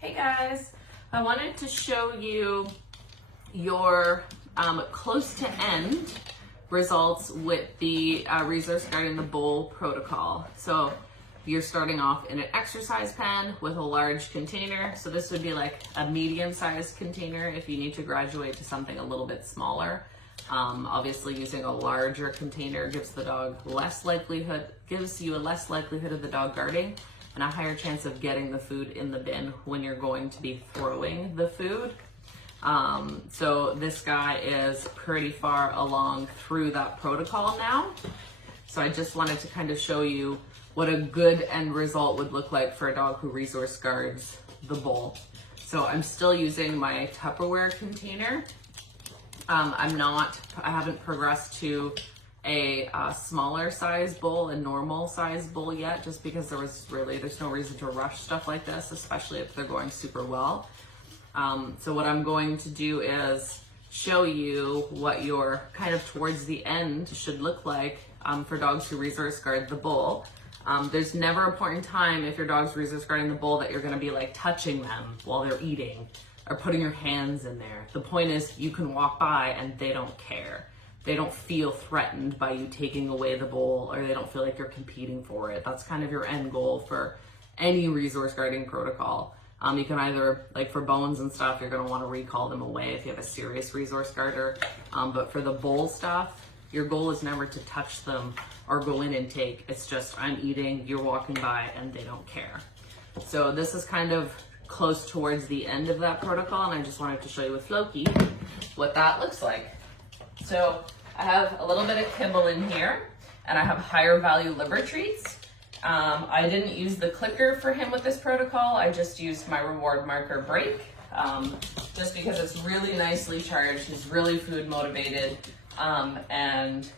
Hey guys, I wanted to show you your close to end results with the resource guarding the bowl protocol. So you're starting off in an exercise pen with a large container. So this would be like a medium-sized container if you need to graduate to something a little bit smaller. Obviously using a larger container gives the dog gives you a less likelihood of the dog guarding and a higher chance of getting the food in the bin when you're going to be throwing the food. So this guy is pretty far along through that protocol now. So I just wanted to kind of show you what a good end result would look like for a dog who resource guards the bowl. So I'm still using my Tupperware container. I haven't progressed to a smaller size bowl, a normal size bowl yet, just because there's no reason to rush stuff like this, especially if they're going super well. So what I'm going to do is show you what your kind of towards the end should look like for dogs who resource guard the bowl. There's never a point in time if your dog's resource guarding the bowl that you're gonna be like touching them while they're eating or putting your hands in there. The point is you can walk by and they don't care. They don't feel threatened by you taking away the bowl, or they don't feel like you're competing for it. That's kind of your end goal for any resource guarding protocol. You can either, like for bones and stuff, you're gonna wanna recall them away if you have a serious resource guarder. But for the bowl stuff, your goal is never to touch them or go in and take. It's just, I'm eating, you're walking by, and they don't care. So this is kind of close towards the end of that protocol, and I just wanted to show you with Floki what that looks like. So I have a little bit of kibble in here, and I have higher value liver treats. I didn't use the clicker for him with this protocol. I just used my reward marker break, just because it's really nicely charged. He's really food motivated, and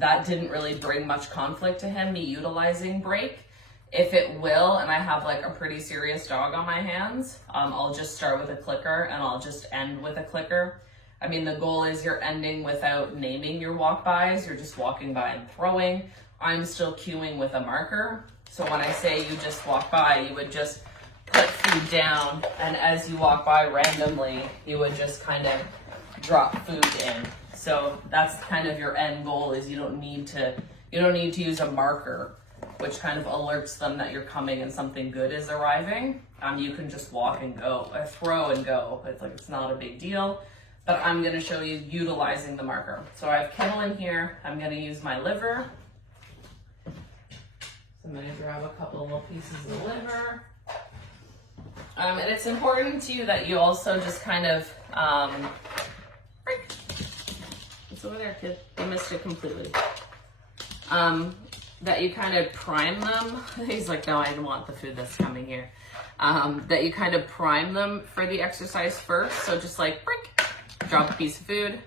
that didn't really bring much conflict to him, me utilizing break. If it will, and I have like a pretty serious dog on my hands, I'll just start with a clicker and I'll just end with a clicker. I mean, the goal is you're ending without naming your walk-bys. You're just walking by and throwing. I'm still cueing with a marker. So when I say you just walk by, you would just put food down, and as you walk by randomly, you would just kind of drop food in. So that's kind of your end goal, is you don't need to use a marker, which kind of alerts them that you're coming and something good is arriving. You can just walk and go, or throw and go. It's not a big deal. But I'm gonna show you utilizing the marker. So I have kibble in here. I'm gonna use my liver. So I'm gonna grab a couple little pieces of liver. And it's important too that you also just kind of, it's over there, kid. You missed it completely. That you kind of prime them. He's like, no, I didn't want the food that's coming here. That you kind of prime them for the exercise first. So just like, brick, drop a piece of food,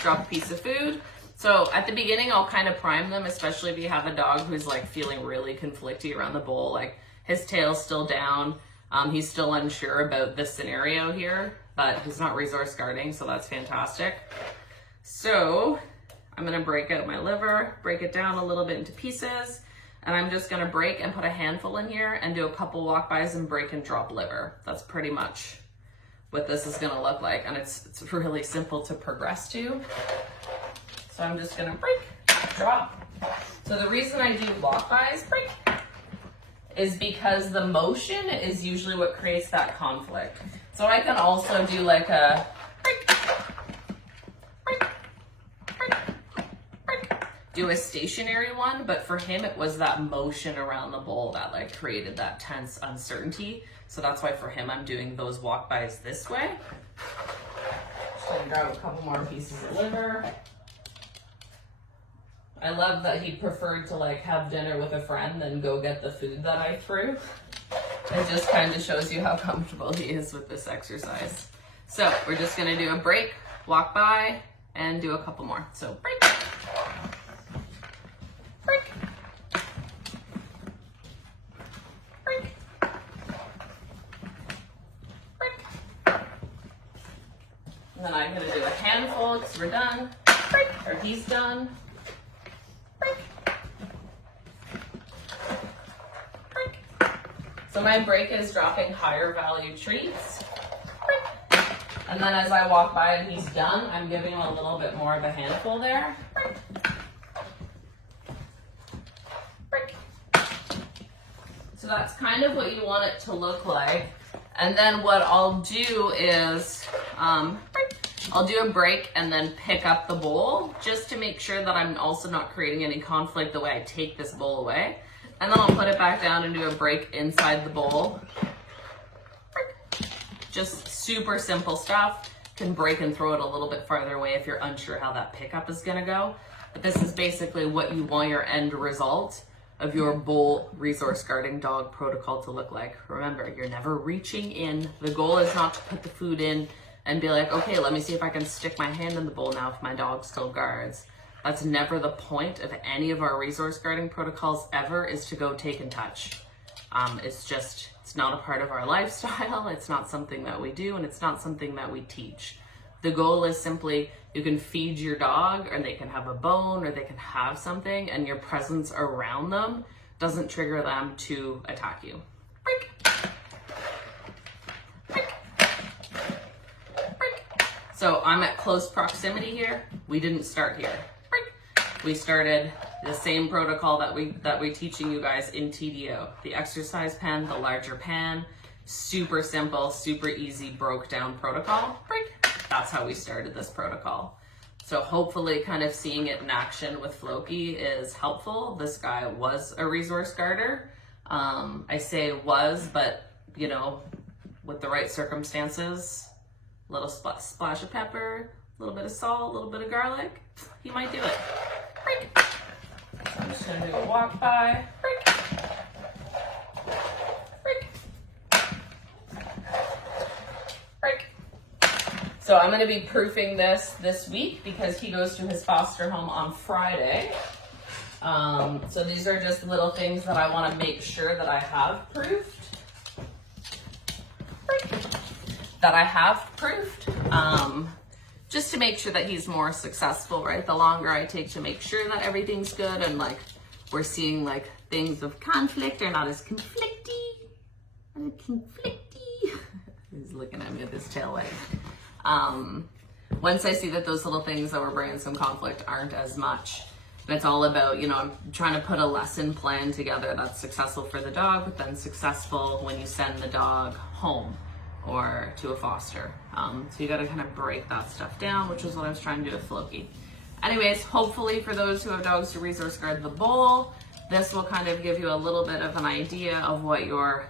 drop a piece of food. So at the beginning, I'll kind of prime them, especially if you have a dog who's like feeling really conflicty around the bowl, like his tail's still down. He's still unsure about this scenario here, but he's not resource guarding, so that's fantastic. So I'm gonna break out my liver, break it down a little bit into pieces, and I'm just gonna break and put a handful in here and do a couple walk-bys and break and drop liver. That's pretty much what this is gonna look like, and it's really simple to progress to. So I'm just gonna break, drop. So the reason I do walk-bys, break, is because the motion is usually what creates that conflict. So I can also do like a break, break, break, break. Do a stationary one, but for him it was that motion around the bowl that like created that tense uncertainty. So that's why for him, I'm doing those walk-bys this way. Just gonna grab a couple more pieces of liver. I love that he preferred to like have dinner with a friend than go get the food that I threw. It just kind of shows you how comfortable he is with this exercise. So we're just gonna do a break, walk by, and do a couple more. So break, break, break, and then I'm gonna do a handful because we're done. Break, or he's done. Break. Break. So my break is dropping higher value treats. And then as I walk by and he's done, I'm giving him a little bit more of a handful there. So that's kind of what you want it to look like. And then what I'll do is, I'll do a break and then pick up the bowl just to make sure that I'm also not creating any conflict the way I take this bowl away. And then I'll put it back down and do a break inside the bowl. Just super simple stuff. Can break and throw it a little bit farther away if you're unsure how that pickup is gonna go. But this is basically what you want your end result of your bowl resource guarding dog protocol to look like. Remember, you're never reaching in. The goal is not to put the food in and be like, okay, let me see if I can stick my hand in the bowl now if my dog still guards. That's never the point of any of our resource guarding protocols ever, is to go take and touch. It's not a part of our lifestyle. It's not something that we do, and it's not something that we teach. The goal is simply, you can feed your dog, or they can have a bone, or they can have something, and your presence around them doesn't trigger them to attack you. Break. Break. Break. So I'm at close proximity here. We didn't start here. Break. We started the same protocol that we teaching you guys in TDO. The exercise pen, the larger pan, super simple, super easy, broke down protocol. Break. That's how we started this protocol. So hopefully kind of seeing it in action with Floki is helpful. This guy was a resource guarder. I say was, but you know, with the right circumstances, a little splash of pepper, a little bit of salt, a little bit of garlic, he might do it. Break. So I'm just gonna do a walk by. Break. Break. So I'm going to be proofing this week because he goes to his foster home on Friday. So these are just little things that I want to make sure that I have proofed. Just to make sure that he's more successful, right? The longer I take to make sure that everything's good and like we're seeing like things of conflict are not as conflicty. He's looking at me with his tail wag. Once I see that those little things that were bringing some conflict aren't as much, and it's all about, you know, I'm trying to put a lesson plan together that's successful for the dog, but then successful when you send the dog home or to a foster. So you got to kind of break that stuff down, which is what I was trying to do with Floki. Anyways, hopefully for those who have dogs to resource guard the bowl, this will kind of give you a little bit of an idea of what your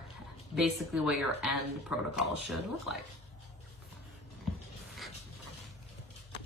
end protocol should look like.